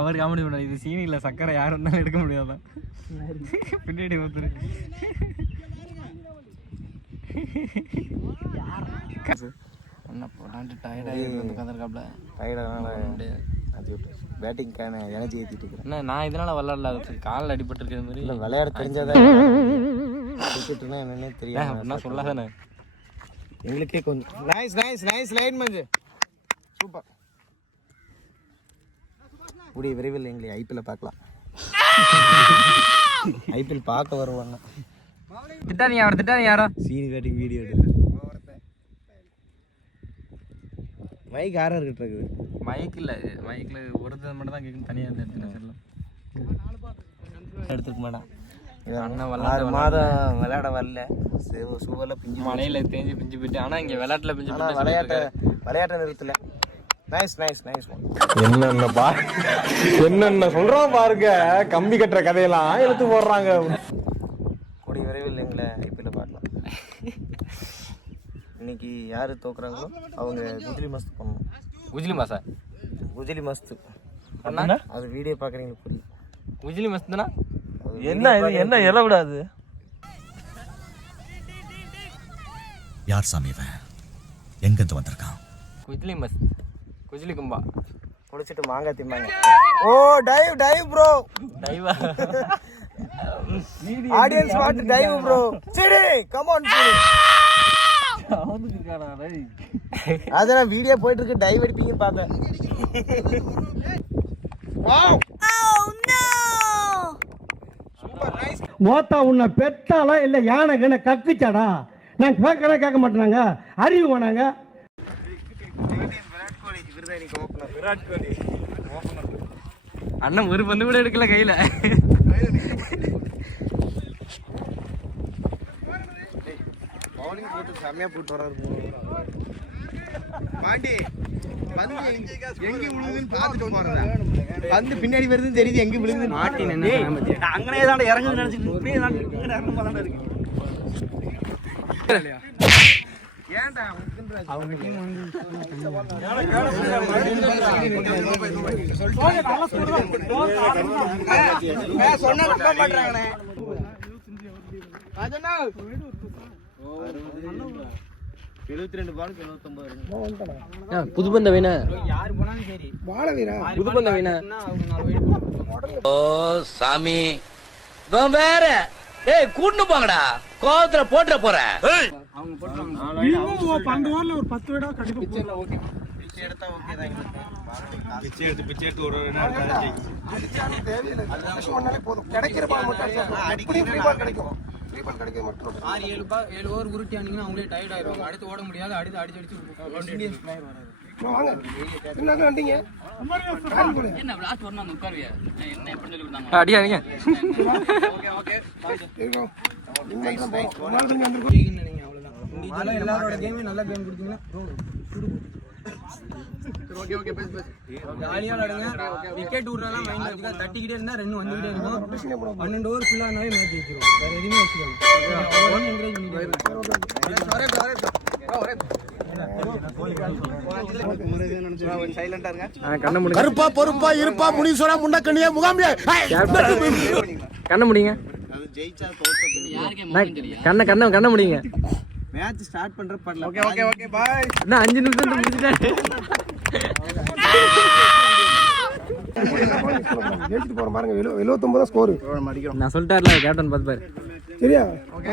அவர் comedy பண்ண இது சீனியில் சக்கரை யார் இருந்தாலும் எடுக்க முடியாதான் பின்னாடி ஒருத்தர் ஒன்றா போடான்ட்டு டயர்டாக கதற்காப்புல டயர்டாக பேட்டிங் எனர்ஜி ஏற்றிட்டு இருக்கிறேன் என்ன நான் இதனால் விளாடல காலில் அடிபட்டு இருக்கிற மாதிரி இல்லை விளையாட தெரிஞ்சாதான் கிரிக்கெட்டுனா என்னன்னே தெரியும் அப்படின்னா சொல்லாதானே எங்களுக்கே கொஞ்சம் நைஸ் நைஸ் நைஸ் லைன் மஞ்சு சூப்பர் கூடிய விரைவில் எங்களை ஐபிஎல் பார்க்கலாம் ஐபிஎல் பார்க்க வருவாங்க திட்டாதீங்க அவர் திட்டாதீங்க யாரோ சீனி பேட்டிங் வீடியோ எடுத்து மைக் யாரும் இருக்குது மைக் இல்லை மைக்கில் ஒருத்தர் மட்டும் தான் கேட்கணும் தனியாக இருந்து எடுத்துக்கலாம் எடுத்துக்க மாட்டான் அண்ணன் 6 மாதம் விளையாட வரல சூவெல்லாம் பிஞ்சு மழையில் தேஞ்சு பிஞ்சு போயிட்டு ஆனால் இங்கே விளையாட்டில் பிஞ்சு போட்டு விளையாட்டை நிறுத்தல நைஸ் நைஸ் நைஸ் என்னென்ன சொல்கிறோம் பாருங்க கம்பி கட்டுற கதையெல்லாம் எடுத்து போடுறாங்க கூடிய விரைவில் எங்களை ஐபிஎல்ல பார்க்கலாம் இன்னைக்கு யார் தோக்குறாங்களோ அவங்க குஜிலி மஸ்து பண்ணணும் குஜிலி மாசா குஜிலி மஸ்து அண்ணா அது வீடியோ பார்க்குறீங்களுக்கு புரியும் குஜிலி மஸ்துனா என்ன இது என்ன எழ விடாது யார் சாமி இவன் எங்கிருந்து வந்திருக்கான் குஜிலி மஸ்த் குஜிலி கும்பா குடிச்சிட்டு மாங்காய் திம்பாங்க ஓ டைவ் டைவ் ப்ரோ டைவா audience what dive bro CD come on CD அதான் வீடியோ போயிட்டு இருக்கு டைவ் அடிப்பீங்கன்னு பார்த்தேன் வாவ் மோத்தா உன்னை பெத்தாலா இல்லை யானை கண்ணை கக்குச்சாடா நாங்கள் கேட்கறேன் கேட்க மாட்டேனாங்க அறிவு வேணாங்க அண்ணன் ஒரு பந்து கூட எடுக்கல கையில பவுலிங் போட்டு செம்மையா போட்டு வராரு பாண்டி பந்து எங்க விழுதுன்னு பார்த்துட்டு போறதா பந்து பின்னாடி வருதுன்னு தெரியுது எங்க விழுது மாட்டின் என்ன அங்கனே தான் இறங்குது நினைச்சிட்டு இப்படியே தான் இங்க இறங்கும் போல இருக்கு ஏன்டா அவங்க டீம் வந்து சொன்னா நம்ப மாட்டறானே ராஜனா 72 பாலுக்கு 79 புதுபந்த வேணா யார் போனாலும் சரி வாள வீரா புதுபந்த வேணா ஓ சாமி வேற டேய் கூட்னு போங்கடா கோவத்துல போட்ற போறேன் அவங்க போடுறாங்க இன்னும் 12 ஓவர்ல ஒரு 10 விட கண்டிப்பா பிச்சர்ல ஓகே பிச்சை எடுத்தா ஓகே தான் பிச்சை எடுத்து ஒரு அடிச்சாலும் தேவையில்லை அதுதான் பண்ணாலே போதும் கிடைக்கிற பால் மட்டும் அடிக்கடி ஃப்ரீ பால் கிடைக்கும் ஃப்ரீ பால் கிடைக்க மட்டும் 6-7 ஓவர் உருட்டி ஆனீங்கன்னா அவங்களே டயர்ட் ஆயிடுவாங்க அடுத்து ஓட முடியாது அடுத்து அடிச்சு இந்தியன் ஸ்மைல் வராது வாங்க என்ன வந்தீங்க என்ன லாஸ்ட் வரணும் அந்த உட்கார்வியா என்ன எப்படி சொல்லி கொடுத்தாங்க அடி அடிங்க ஓகே ஓகே இருக்கோ அவ்வளவுதான் எல்லாரோட கேமே நல்ல கேம் கொடுத்தீங்கன்னா ஓகே ஓகே பஸ் ஜாலியா விளையாடுங்க விக்கெட் விடுறதெல்லாம் மைண்ட்ல வச்சுக்க தட்டிக்கிட்டே இருந்தா ரன் வந்துகிட்டே இருக்கும் 12 ஓவர் ஃபுல்லா ஆனாவே மேட்ச் ஜெயிச்சிரும் வேற எதுவுமே வச்சுக்கலாம் ஒன் என்கரேஜ் பண்ணிட்டு கருப்பா பொறுப்பா இருப்பா முனீஸ்வரா முண்டக்கண்ணியா முகாமியா கண்ண முடியுங்க கண்ண முடியுங்க மேட்ச் ஸ்டார்ட் பண்ற பண்ணல ஓகே ஓகே ஓகே பை நான் 5 நிமிஷம் முடிச்சிட்டேன் ஜெயிச்சிட்டு போற பாருங்க 79 ஸ்கோர் நான் சொல்லிட்டார்ல கேப்டன் பாத்து பாரு சரியா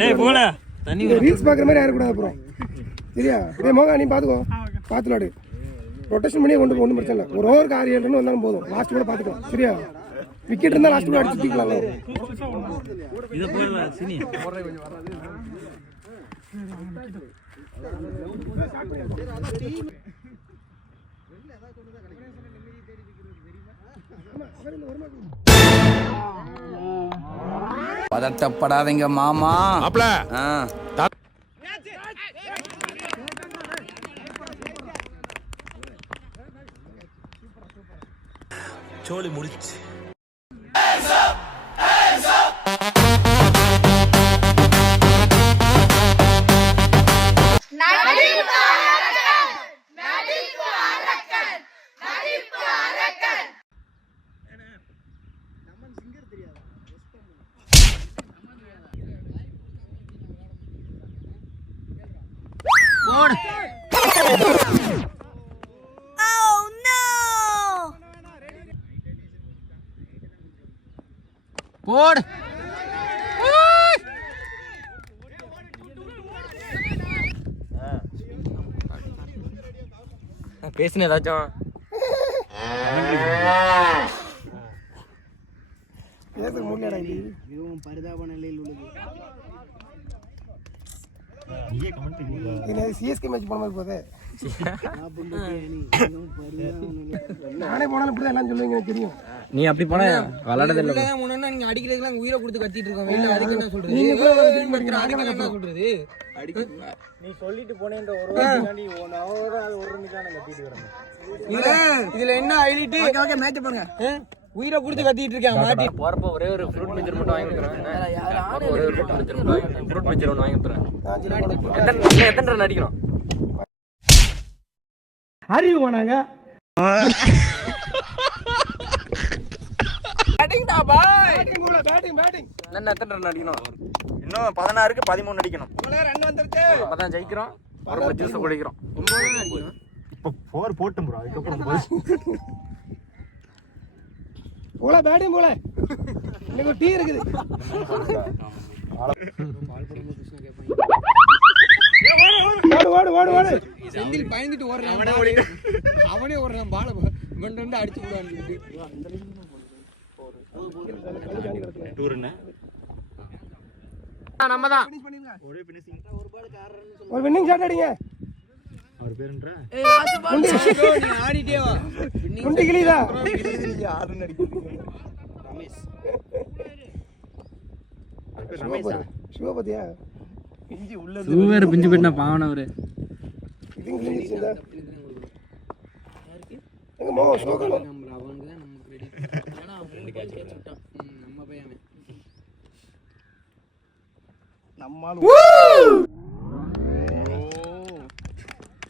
டேய் போடா தண்ணி ரீல்ஸ் பாக்குற மாதிரி யாரும் கூடாது அப்புறம் சரியா டேய் மோகா நீ பாத்துக்கோ பாத்து விளையாடு ரொட்டேஷன் பண்ணி கொண்டு ஒன்றும் பிரச்சனை இல்லை ஒரு ஓவருக்கு 6-7 ரன் வந்தாலும் போதும் லாஸ்ட் கூட பாத்துக்கலாம் சரியா விக்கெட் இருந்தா லாஸ்ட் கூட அடிச்சு தூக்கலாம் இத போடுறா சினி பதட்டப்படாதீங்க மாமா சோலி முடிச்சு போடு. பேசுன ஏதாச்சும் பேசுக்கு முன்னேடா இது. இது சிஎஸ்கே மேட்ச் போன மாதிரி போதே. நானே போனாலும் இப்படிதான் எல்லாம் சொல்லுவீங்க எனக்கு தெரியும். நீ அப்படி போன விளையாடது இல்லை. நீங்க அடிக்கிறதுக்கு உயிரை கொடுத்து கத்திட்டு இருக்கோம். வெளில அதுக்கு என்ன சொல்றது? நீங்க கூட என்ன சொல்றது? நீ சொல்லிட்டு போனேன்ற ஒரு இதுல என்ன ஹைலைட்? மேட்ச் பாருங்க. உயிரை கொடுத்து கத்திட்டு இருக்கேன் மாட்டி. போறப்ப ஒரே ஒரு ஃப்ரூட் மிச்சர் மட்டும் வாங்கி தரேன். ஒரே ஒரு ஃப்ரூட் மிச்சர் ஒன்று வாங்கி தரேன். எத்தனை ரன் அடிக்கணும்? அறிவு போனாங்க. என்ன எத்தனை ரன் அடிக்கணும்? இன்னும் 16க்கு 13 அடிக்கணும். அப்பதான் ஜெயிக்கிறோம். ஒரு ஜூஸ் குடிக்கிறோம். இப்போ 4 போட்டும் ப்ரோ. அதுக்கப்புறம் போல பேட்டிங் போல. இன்னைக்கு டீ இருக்குது. ஓடு ஓடு ஓடு. செந்தில் பயந்துட்டு ஓடுறான். அவனே ஓடுறான். பால இவன் வந்து அடிச்சு விடுவான்னு. நம்மதான் ஒரு வின்னிங் ஷாட் அடிங்க. அவர் பேருன்றா ஆடிட்டே வா. குண்டி கிளிதா. சிவபதியா சூப்பர் பிஞ்சு போயிட்டா பாவனவரு. எங்க மாமா சோகணும். அவனுக்கு தான் நமக்கு ரெடி. ஆனா அவன் கேட்ச் விட்டான். நம்ம பையன் நம்மால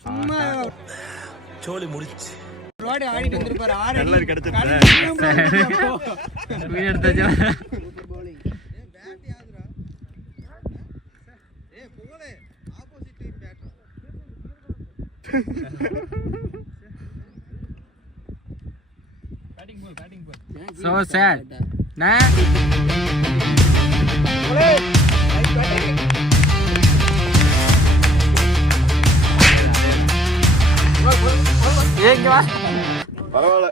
சும்மா சோலி முடிச்சு ரோட் ஆடிட்டு வந்திருப்பாரு. 6 எல்லாரும் கிடைச்சிருச்சு. வீடியோ எடுத்தாச்சா? So sad. Nah. பரவாயில்ல.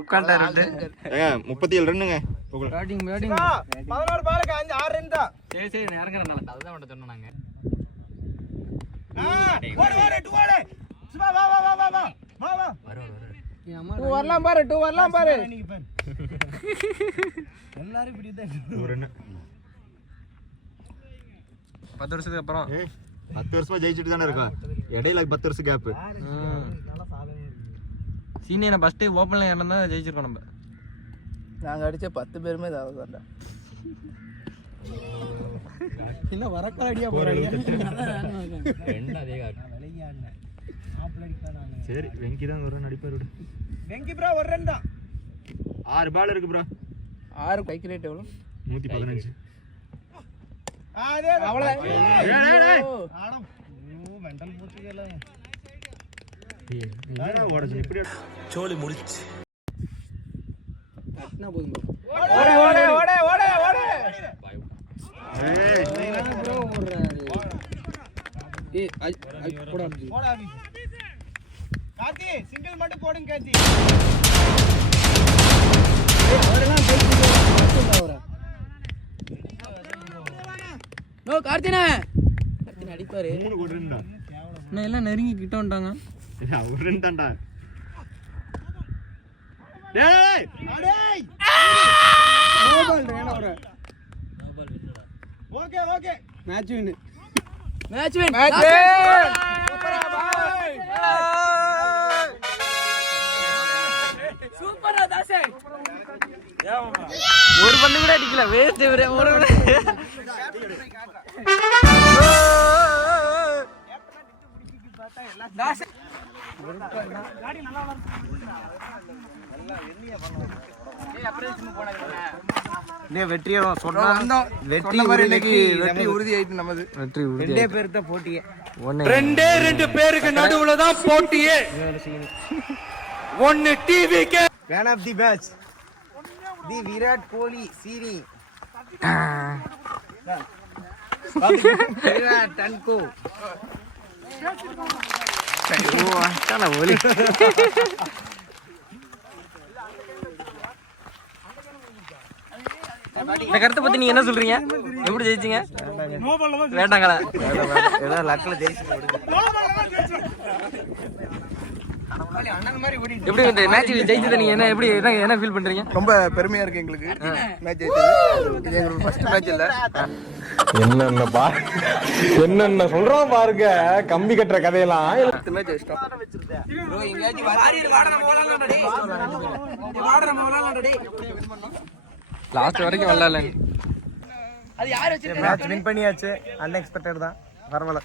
உட்காண்டாரு. ஏங்க 37 ரன்னுங்க. பேட்டிங் பேட்டிங் 14 பாலுக்கு 6 ரன் தான். சரி சரி நான் இறங்குறேன். அதுதான் உன்கிட்ட சொன்னோம் நாங்க. ஓடு ஓடு டு ஓடு. சுபா வா வா வா வா வா வா. டூ வரலாம் பாரு. 2 வரலாம் பாரு. எல்லாரும் இப்படி தான். ஒரு ரன். 10 வருஷத்துக்கு அப்புறம் 10 வருஷமா ஜெயிச்சிட்டு தானே இருக்கோம். இடையில 10 வருஷம் கேப். சீனியர் ஃபர்ஸ்ட் ஓபன்ல இறந்தா ஜெயிச்சிருக்கோம் நம்ம. நாங்க அடிச்ச 10 பேருமே தான்டா. என்ன வரக்கா ஐடியா போறாங்க. ரெண்டு அதே கார். சரி வெங்கி தான் ஒரு ரன் அடிப்பாரு விடு. வெங்கி ப்ரோ ஒரு ரன் தான். 6 பால் இருக்கு ப்ரோ. 6 பைக் ரேட் எவ்வளவு? 115. அதே அவ்வளவு. Adam mental போட்டுக்கல. ஓடச்சு இப்படி சோலி முடிச்சு. கட்டினா போதும் bro. ஓடு ஓடு ஓடு ஓடு ஓடு. ப்ரோ ஓடுறாரு. போடா போடா அபி. கார்த்தி சிங்கிள் மட்டும் போடுங்க கார்த்தி. அவரெல்லாம் பேசிட்டு வரா. நோ கார்த்தினா. கார்த்தினா அடிப்பாரு. 3 ஒரு ரன் தான். நான் எல்லாம் நெருங்கி கிட்ட வந்துட்டாங்க. ஒரு ரன் தான்டா. டேய் அடேய். நோ பால் ரேனா வர. Okay okay. Match win. Match win. சூப்பரா பாய். சூப்பரா தாசே. ஒரு பந்து கூட அடிக்கல. வேஸ்ட் ஒரு கூட. தாசே காடி நல்லா வருது. நல்லா எண்ணியா பண்ணுவாங்க. ஏய் ஆபரேஷன் போனாங்க. நீ வெற்றியோட சொன்னா வெற்றி வெற்றி உறுதி ஆயிட்டு நமது. வெற்றி ரெண்டே பேர் தான் போட்டியே. ரெண்டே 2 பேருக்கு நடுவுல தான் போட்டியே. ஒன்னு டிவிக்கு man of the match the Virat Kohli சீனி விராட் அன்கோ ஒலி. இந்த கருத்தை பத்தி நீங்க என்ன சொல்றீங்க? எப்படி ஜெயிச்சீங்க? வேண்டாங்களா? ஏதோ லக்ல ஜெயிச்சு. எப்படி இந்த மேட்ச் ஜெயிச்சது நீங்க என்ன எப்படி என்ன ஃபீல் பண்றீங்க? ரொம்ப பெருமையா இருக்கு எங்களுக்கு மேட்ச் ஜெயிச்சது. இது எங்களுக்கு ஃபர்ஸ்ட் மேட்ச் இல்ல. என்னென்ன சொல்றோம் பாருங்க, கம்பி கட்டுற கதையெல்லாம். மேட்ச் ஜெயிச்சிட்டோம். ப்ரோ எங்கயாச்சும் வாடற மோலாலாம் டேய். வாடற மோலாலாம் டேய். லாஸ்ட் வரைக்கும் வரல. அது யார் வச்சிருக்கா? மேட்ச் வின் பண்ணியாச்சு. அன்எக்ஸ்பெக்டட் தான். பரவாயில்ல.